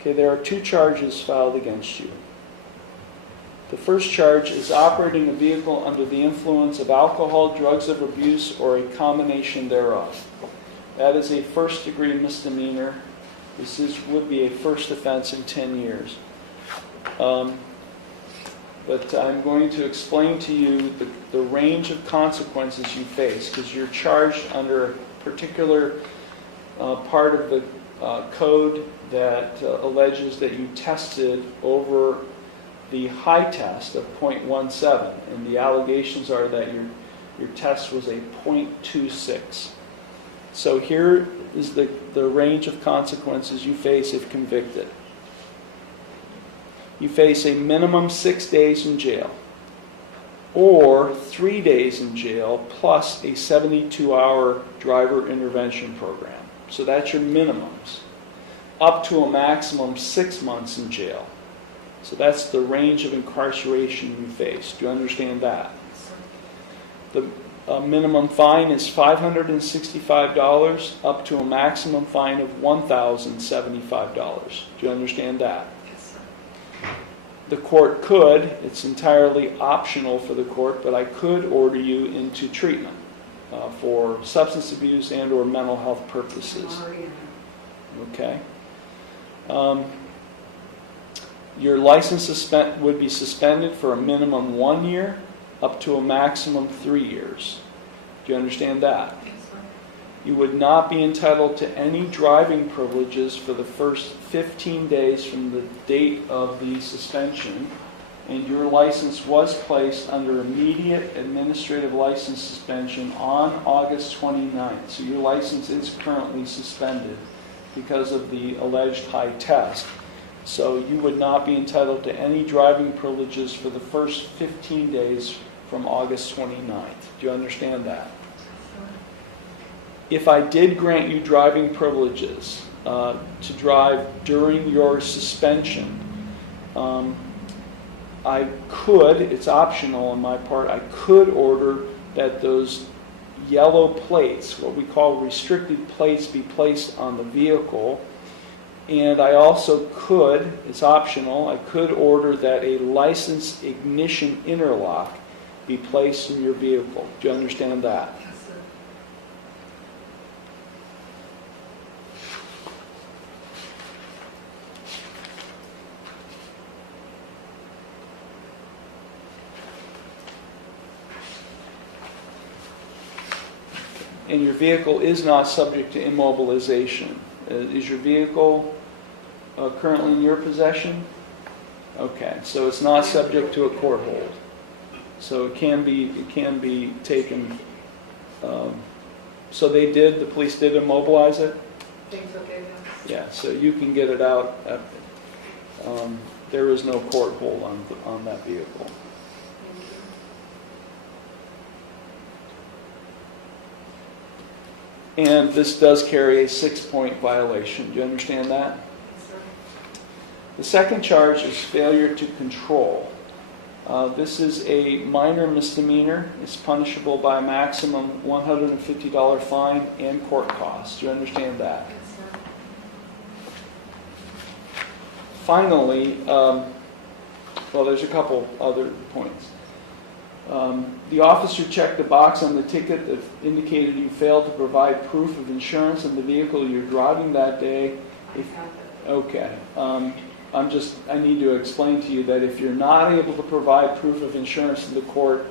Okay, there are 2 charges filed against you. The first charge is operating a vehicle under the influence of alcohol, drugs of abuse, or a combination thereof. That is a first-degree misdemeanor. This would be a first offense in 10 years. But I'm going to explain to you the range of consequences you face, because you're charged under a particular part of the code that alleges that you tested over the high test of 0.17, and the allegations are that your test was a 0.26. So here is the range of consequences you face if convicted. You face a minimum 6 days in jail, or 3 days in jail plus a 72-hour driver intervention program. So that's your minimums, up to a maximum 6 months in jail. So that's the range of incarceration you face. Do you understand that? The minimum fine is $565, up to a maximum fine of $1,075. Do you understand that? Yes, sir. The court could, it's entirely optional for the court, but I could order you into treatment for substance abuse and or mental health purposes. Okay? Your license would be suspended for a minimum 1 year, up to a maximum 3 years. Do you understand that? Yes, sir. You would not be entitled to any driving privileges for the first 15 days from the date of the suspension, and your license was placed under immediate administrative license suspension on August 29th. So your license is currently suspended because of the alleged high test. So you would not be entitled to any driving privileges for the first 15 days from August 29th. Do you understand that? If I did grant you driving privileges to drive during your suspension, I could, it's optional on my part, I could order that those yellow plates, what we call restricted plates, be placed on the vehicle. And I also could, it's optional, I could order that a license ignition interlock be placed in your vehicle. Do you understand that? Yes, sir. And your vehicle is not subject to immobilization. Is your vehicle currently in your possession? Okay, so it's not subject to a court hold. So it can be taken. So the police did immobilize it? Things okay, yes. Yeah, so you can get it out. There is no court hold on that vehicle. Thank you. And this does carry a 6-point violation. Do you understand that? Yes, sir. The second charge is failure to control. This is a minor misdemeanor. It's punishable by a maximum $150 fine and court costs. Do you understand that? Yes, sir. Finally, well, there's a couple other points. The officer checked the box on the ticket that indicated you failed to provide proof of insurance in the vehicle you're driving that day. Okay. I need to explain to you that if you're not able to provide proof of insurance to the court,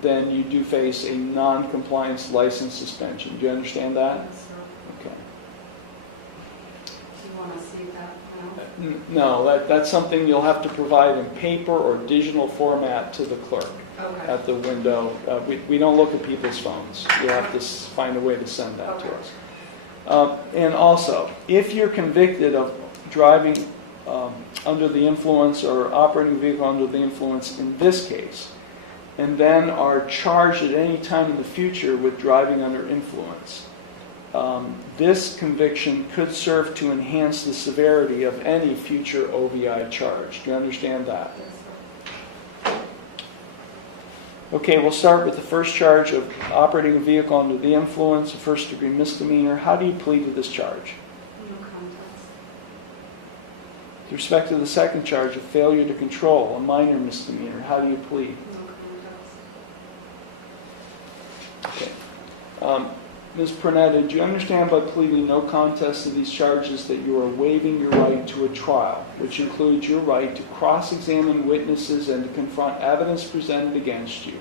then you do face a non-compliance license suspension. Do you understand that? Yes, sir. Okay. Do you want to see that No, now? that's something you'll have to provide in paper or digital format to the clerk Okay. at the window. We don't look at people's phones. You'll have to find a way to send that to us. And also, if you're convicted of driving under the influence or operating a vehicle under the influence in this case, and then are charged at any time in the future with driving under influence, this conviction could serve to enhance the severity of any future OVI charge. Do you understand that? Yes, sir. Okay, we'll start with the first charge of operating a vehicle under the influence, a first-degree misdemeanor. How do you plead to this charge? No contest. With respect to the second charge of failure to control, a minor misdemeanor, how do you plead? No contest. Okay. Ms. Pernetta, do you understand by pleading no contest to these charges that you are waiving your right to a trial, which includes your right to cross-examine witnesses and to confront evidence presented against you?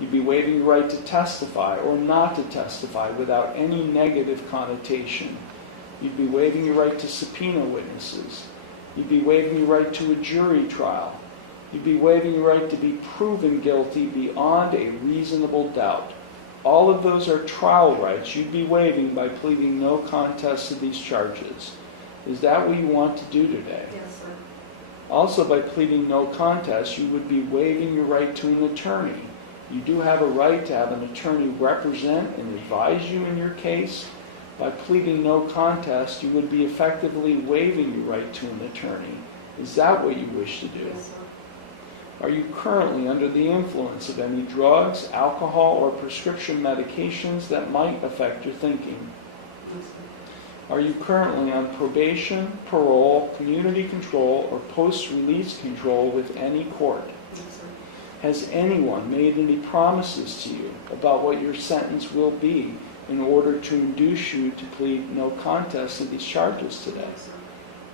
You'd be waiving your right to testify or not to testify without any negative connotation. You'd be waiving your right to subpoena witnesses. You'd be waiving your right to a jury trial. You'd be waiving your right to be proven guilty beyond a reasonable doubt. All of those are trial rights you'd be waiving by pleading no contest to these charges. Is that what you want to do today? Yes, sir. Also, by pleading no contest, you would be waiving your right to an attorney. You do have a right to have an attorney represent and advise you in your case. By pleading no contest, you would be effectively waiving your right to an attorney. Is that what you wish to do? Yes, sir. Are you currently under the influence of any drugs, alcohol, or prescription medications that might affect your thinking? Yes, sir. Are you currently on probation, parole, community control, or post-release control with any court? Yes, sir. Has anyone made any promises to you about what your sentence will be in order to induce you to plead no contest to these charges today? Yes, sir.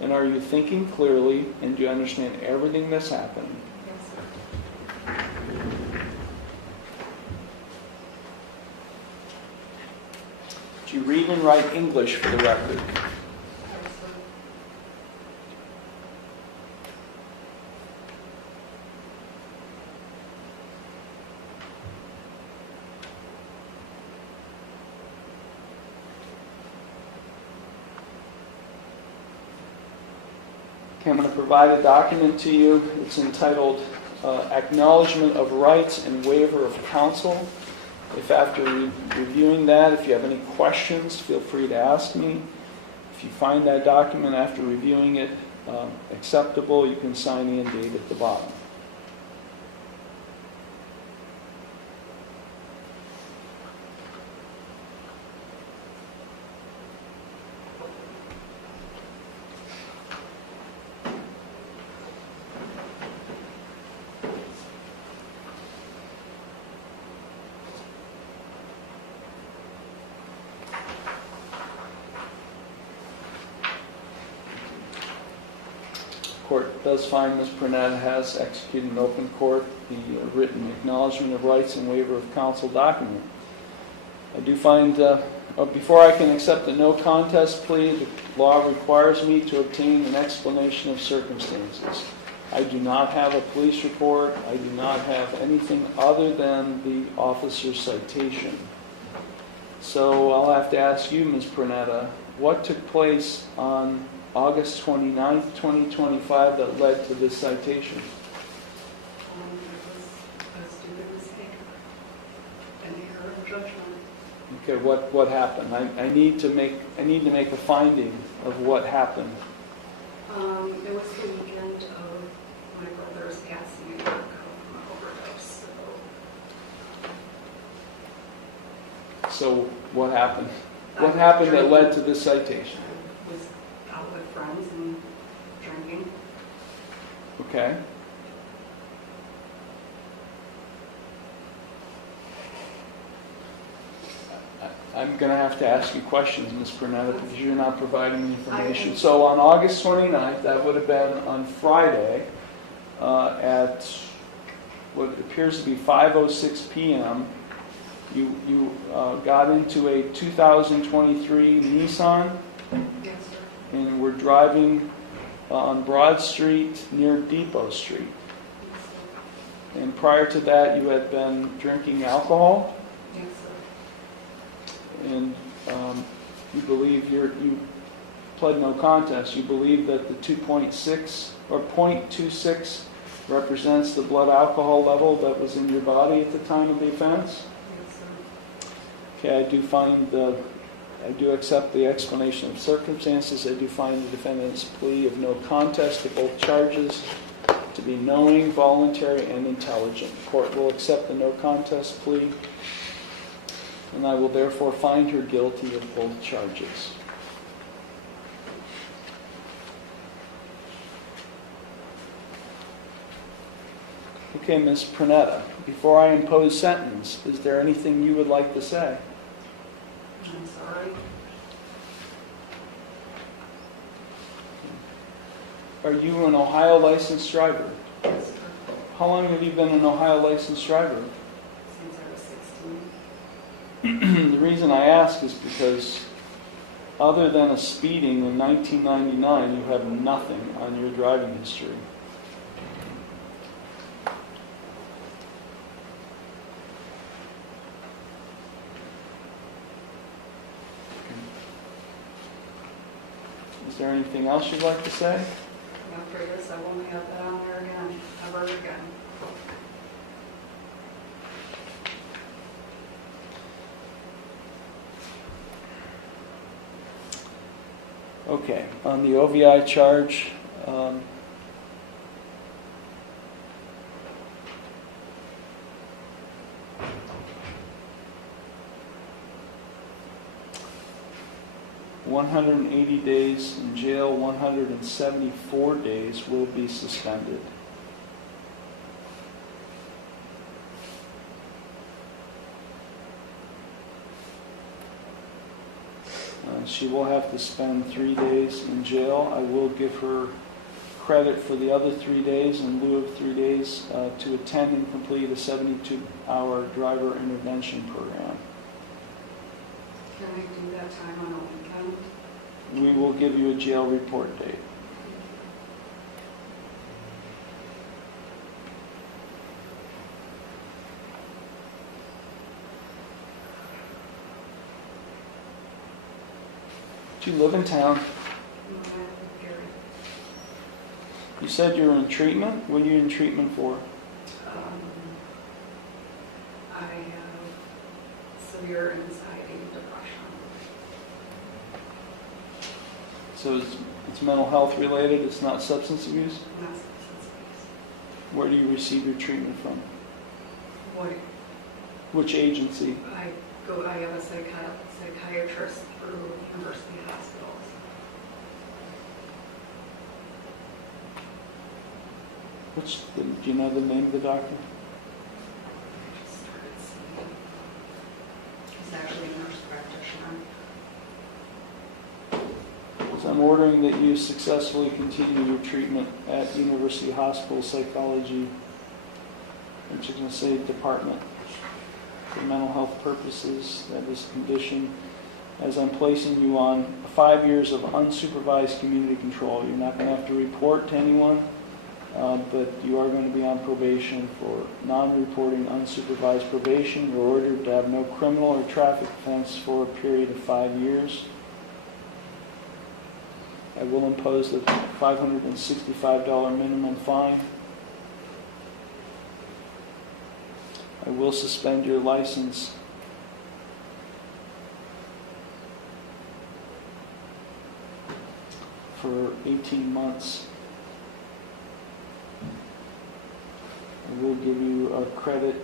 And are you thinking clearly and do you understand everything that's happening? Yes, sir. Do you read and write English for the record? Yes, sir. Okay, I'm going to provide a document to you. It's entitled Acknowledgement of Rights and Waiver of Counsel. If after reviewing that, if you have any questions, feel free to ask me. If you find that document after reviewing it acceptable, you can sign the end date at the bottom. Court does find Ms. Pernetta has executed in open court the written acknowledgement of rights and waiver of counsel document. I do find, before I can accept a no contest plea, the law requires me to obtain an explanation of circumstances. I do not have a police report. I do not have anything other than the officer's citation. So I'll have to ask you, Ms. Pernetta, what took place on August 29th, 2025 that led to this citation? It was a stupid mistake. An error of judgment. Okay, what happened? I need to make a finding of what happened. It was the weekend of my brother's passing from an overdose. So what happened? What happened that led to this citation? I was out with friends and drinking. Okay. I'm going to have to ask you questions, Ms. Pernetta, because you're not providing me information. So on August 29th, that would have been on Friday, at what appears to be 5:06 p.m., you got into a 2023 Nissan, Yes, sir. and were driving on Broad Street near Depot Street. Yes, sir. And prior to that, you had been drinking alcohol, Yes, sir. and you believe you pled no contest. You believe that the 2.6 or 0.26 represents the blood alcohol level that was in your body at the time of the offense. Yes, sir. Okay, I do accept the explanation of circumstances. I do find the defendant's plea of no contest to both charges to be knowing, voluntary, and intelligent. The court will accept the no contest plea, and I will therefore find her guilty of both charges. Okay, Ms. Pranetta, before I impose sentence, is there anything you would like to say? I'm sorry. Are you an Ohio licensed driver? Yes, sir. How long have you been an Ohio licensed driver? Since I was 16. The reason I ask is because other than a speeding in 1999, you have nothing on your driving history. Is there anything else you'd like to say? After this, I won't have that on there again, ever again. Okay, on the OVI charge, $180 days in jail, 174 days will be suspended. She will have to spend 3 days in jail. I will give her credit for the other 3 days in lieu of 3 days to attend and complete a 72-hour driver intervention program. Can I do that time on a weekend? We will give you a jail report date. Do you live in town? You said you were in treatment? What are you in treatment for? I have severe anxiety and depression. So it's mental health related, it's not substance abuse? Not substance abuse. Where do you receive your treatment from? What? Which agency? I have a psychiatrist through university hospitals. Do you know the name of the doctor? I just started seeing. He's actually a nurse practitioner. So I'm ordering that you successfully continue your treatment at University Hospital Psychology, which is going to say department for mental health purposes. That is condition. As I'm placing you on 5 years of unsupervised community control. You're not going to have to report to anyone, but you are going to be on probation for non-reporting unsupervised probation. You're ordered to have no criminal or traffic offense for a period of 5 years. I will impose the $565 minimum fine. I will suspend your license for 18 months. I will give you a credit,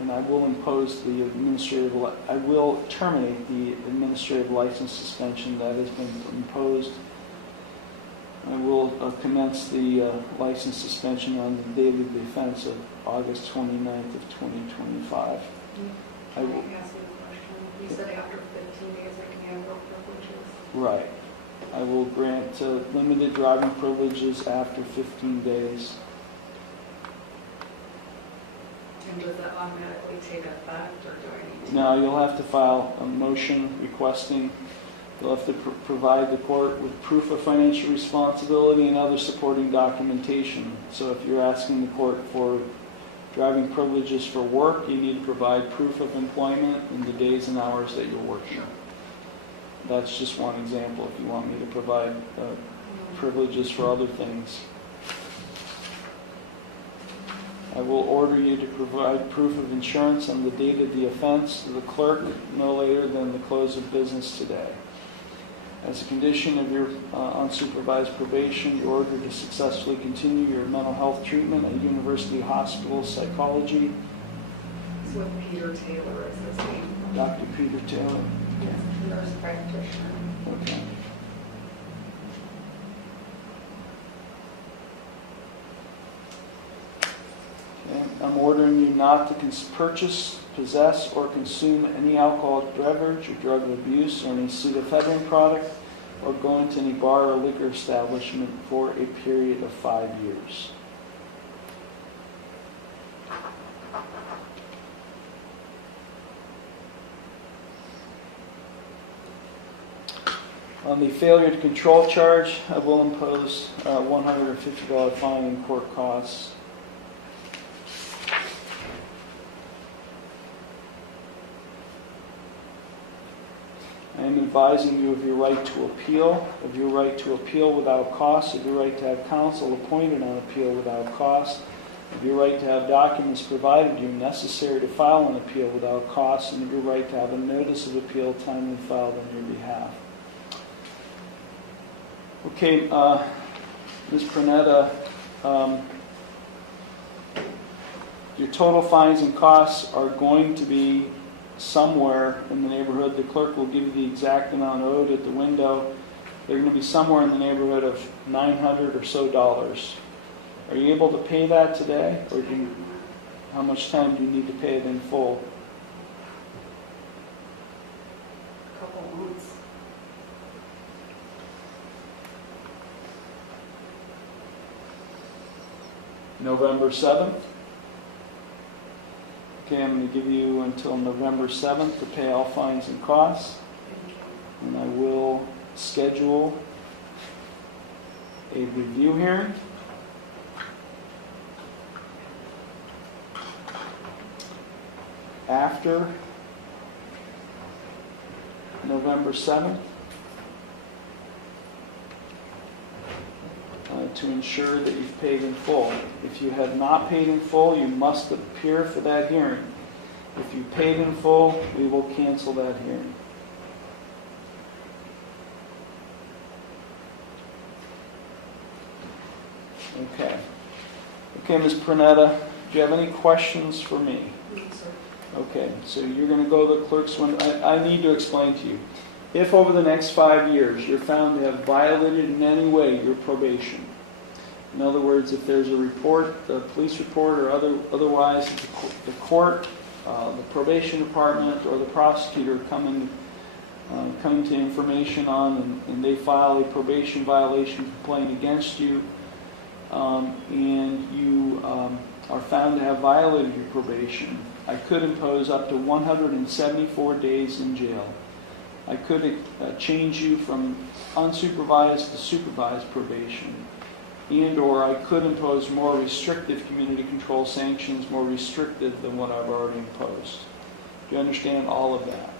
and I will impose the I will terminate the administrative license suspension that has been imposed. I will commence the license suspension on the date of the offense of August 29th of 2025. Can I ask you a question? You said after 15 days I can have no privileges. Right. I will grant limited driving privileges after 15 days. And does that automatically take effect, or do I need to? Now, you'll have to file a motion requesting, you'll have to provide the court with proof of financial responsibility and other supporting documentation. So if you're asking the court for driving privileges for work, you need to provide proof of employment and the days and hours that you're working. That's just one example if you want me to provide privileges for other things. I will order you to provide proof of insurance on the date of the offense to the clerk no later than the close of business today. As a condition of your unsupervised probation, you're ordered to successfully continue your mental health treatment at University Hospital Psychology. It's with Peter Taylor as his name. Dr. Peter Taylor. Yes, nurse practitioner. Okay. I'm ordering you not to purchase, possess, or consume any alcoholic beverage or drug of abuse or any pseudoephedrine product or go into any bar or liquor establishment for a period of 5 years. On the failure to control charge, I will impose a $150 fine and court costs. I am advising you of your right to appeal, without cost, of your right to have counsel appointed on appeal without cost, of your right to have documents provided to you necessary to file an appeal without cost, and of your right to have a notice of appeal timely filed on your behalf. Okay, Ms. Pranetta, your total fines and costs are going to be somewhere in the neighborhood. The clerk will give you the exact amount owed at the window. They're going to be somewhere in the neighborhood of $900 or so. Are you able to pay that today, or how much time do you need to pay it in full? A couple months. November 7th? Okay, I'm going to give you until November 7th to pay all fines and costs. And I will schedule a review hearing. After November 7th to ensure that you've paid in full. If you have not paid in full, you must appear for that hearing. If you paid in full, we will cancel that hearing. Okay. Okay, Ms. Pranetta, do you have any questions for me? No, sir. Okay, so you're going to go to the clerk's window. I need to explain to you. If over the next 5 years you're found to have violated in any way your probation, in other words, if there's a report, a police report, or otherwise, the court, the probation department, or the prosecutor coming to information on, and they file a probation violation complaint against you, and you are found to have violated your probation, I could impose up to 174 days in jail. I could change you from unsupervised to supervised probation, and or I could impose more restrictive community control sanctions, more restrictive than what I've already imposed. Do you understand all of that?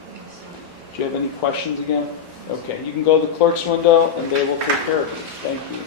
Do you have any questions again? Okay, you can go to the clerk's window and they will take care of it. Thank you.